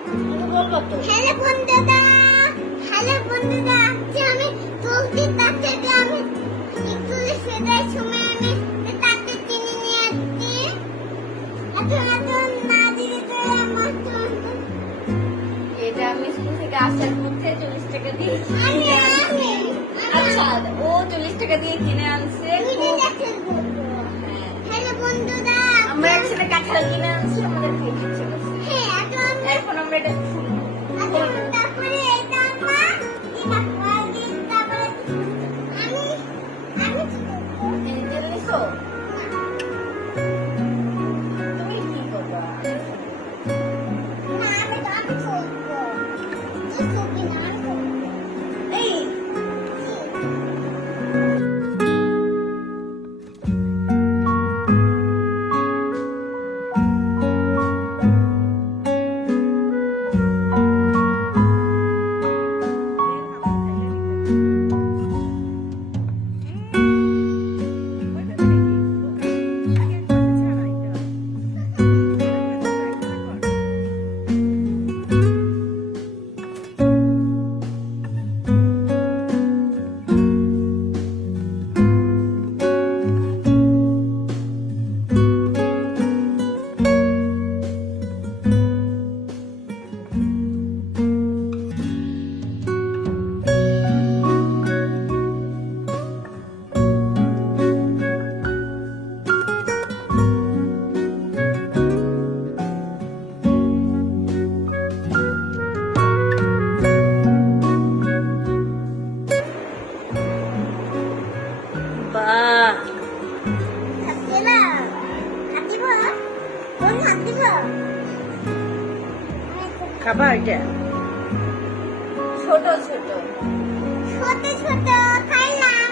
Hello বন্ধুরা, hello বন্ধুরা, আজকে আমি তুলসী তার থেকে আমি একটু সেটাই সময় আমি তাকে কিনে নিয়ে আসছি। এখন না দিলে তো আমার তো এটা আমি স্কুল থেকে আসার পথে 40 টাকা দিয়ে আমি আচ্ছা ও 40 টাকা দিয়ে কিনে আনছে। হ্যালো বন্ধুরা, আমরা একসাথে কাঁঠাল কিনে আনছি, আমাদের খেতে ইচ্ছে করছে। হ্যাঁ এখন আমরা এটা শুনবো। তারপরে এটা আমার তারপরে আমি তেল নিছো? তুমি কি করবা? এই বাহ, খাবা এটা? ছোট ছোট ছোট ছোট খাইলাম।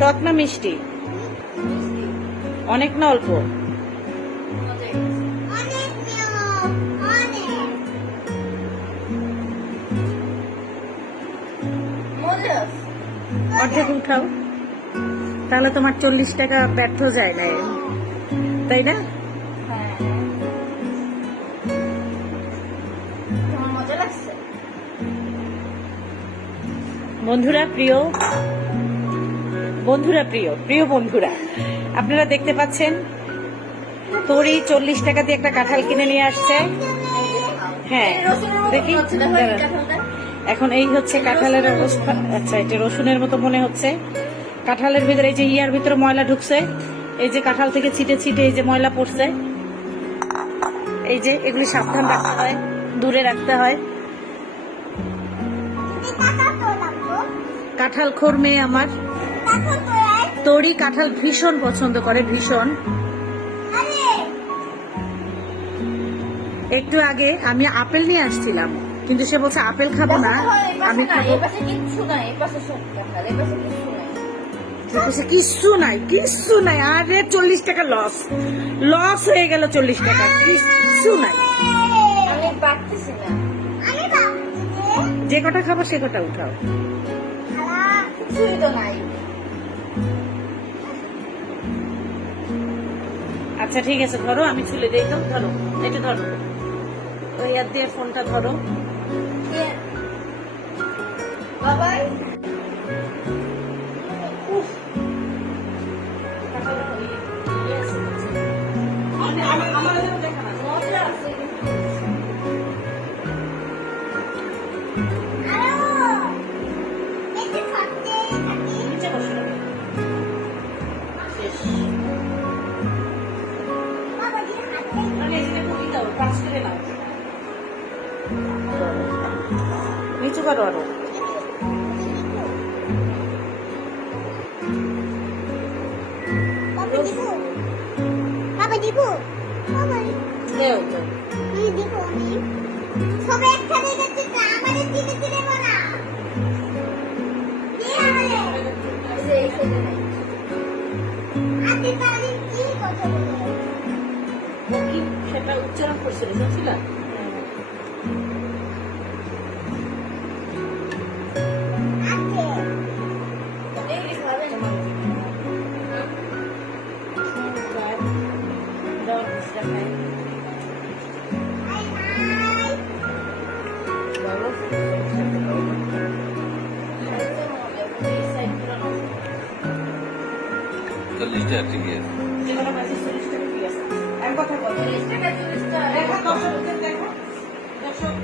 টক না মিষ্টি? অনেক না অল্প? অনেক প্রিয়, অনেক মজা। অর্ধেক উঠাও, তাহলে তোমার 40 টাকা ব্যর্থ যায় না, তাই না? হ্যাঁ, তোমার মজা লাগছে? বন্ধুরা প্রিয় বন্ধুরা, আপনারা দেখতে পাচ্ছেন তোরই 40 টাকা দিয়ে একটা কাঁঠাল কিনে নিয়ে আসছে। হ্যাঁ, দেখি দাঁড়ান। এখন এই হচ্ছে কাঁঠালের অবস্থা। আচ্ছা, এটা রসুনের মতো মনে হচ্ছে। কাঁঠালের ভিতরে এই যে ইয়ার ভিতরে ময়লা ঢুকছে, এই যে কাঁঠাল থেকে ছিটে ছিটে এই যে ময়লা পড়ছে, এই যে এগুলি সাবধান রাখতে হয়, দূরে রাখতে হয়। কাঁঠাল খোর মেয়ে আমার, তোরই কাঁঠাল ভীষণ পছন্দ করে, ভীষণ। একটু আগে আমি আপেল নিয়ে আসছিলাম, কিন্তু সে বলছে আপেল খাবো না, আমি খাবো। এপাশে কিচ্ছু নাই, এপাশে সব কাঁঠাল, এপাশে কিচ্ছু নাই। কিচ্ছু নাই। আরে 40 টাকা লস হয়ে গেল, 40 টাকা কিচ্ছু নাই। আমি পারতেছি না, যে কটা খাবো সে কটা উঠাও। কিছুই তো নাই। আচ্ছা ঠিক আছে, ধরো, আমি ছুলে দেই তো। ধরো, এটা ধরো, ওই হাত দিয়ে ফোনটা ধরো। বাবাই মজা আছে। নিচে বসো। শেষ। মানে এখানে কুটি দাও, পাঁচ করে নাও। নিচু করো আরো। বাবা দিব, বাবা দেও তো। আমি দিব, আমি সবাই একসাথে যাচ্ছে, আমাদের দিকে দিলে বলা দিয়ে আমাদের এই সাইডে নাই। আজকে তারিখ কি কথা বলে ও কি সেটা উচ্চারণ করছিল, শুনছিলা? আজকে এগুলি খাবে না। 40 টাকা ঠিক আছে। যে কোনো মাঝে 40 টাকা ঠিক আছে। আর কথা বল, 40 টাকা 40 টাকা দেখা দর্শকদের দেখো। দর্শক,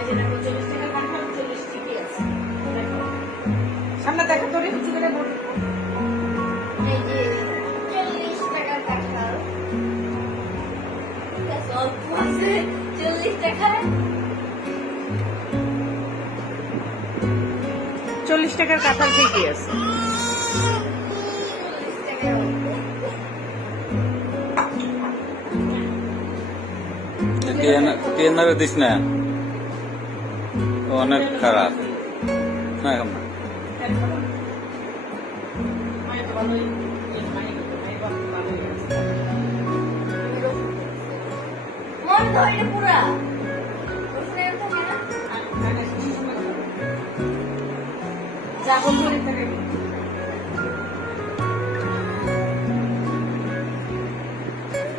এই যে দেখো 40 টাকা কাঁঠাল, 40 ঠিকই আছে। দেখো। সামনে দেখো তোরে উঁচু করে বল। এই যে 40 টাকা কাঁঠাল। এটা অল্প আছে, 40 টাকা। 40 টাকার কাঁঠাল ঠিকই আছে। 40 টাকার অল্প। টিএনআর দিস না, ও অনেক খারাপ না এখন না। মায়ের তো ভালোই, মায়ের ভালোই আছে। মন ধরে পুরা। রসুনের থাকে না? যা বলবো এটাকে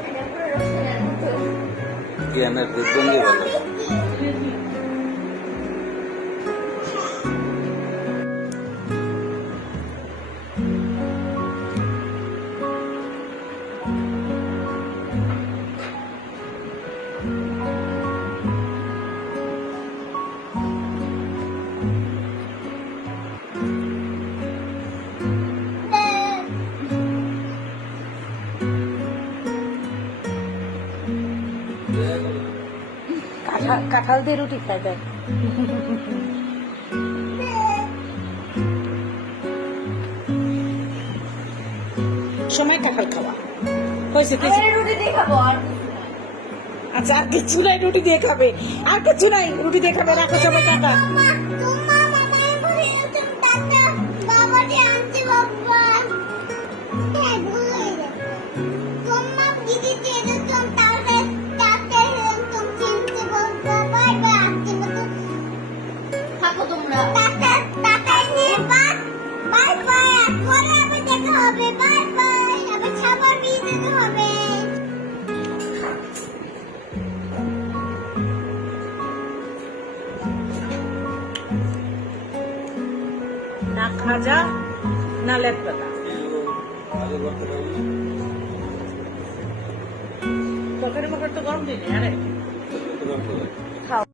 এটা পুরো রসুনের মতো। টিএনআর দুর্গন্ধি ভালো। কাঁঠাল দিয়ে রুটি খাই দেয়। সময় কাঁঠাল খাওয়া হয়েছে। আমি রুটি দিয়ে খাবো আর আচ্ছা, আর কিছু নাই, রুটি দিয়ে খাবে। আর কিছু নাই, রুটি দিয়ে খাবে। রাখো সবাই, টাটা। থাকো তোমরা। না খাজা না লেট পাতা। তরকারি মকর তো গরম দিনে, আরে খাওয়া খাও।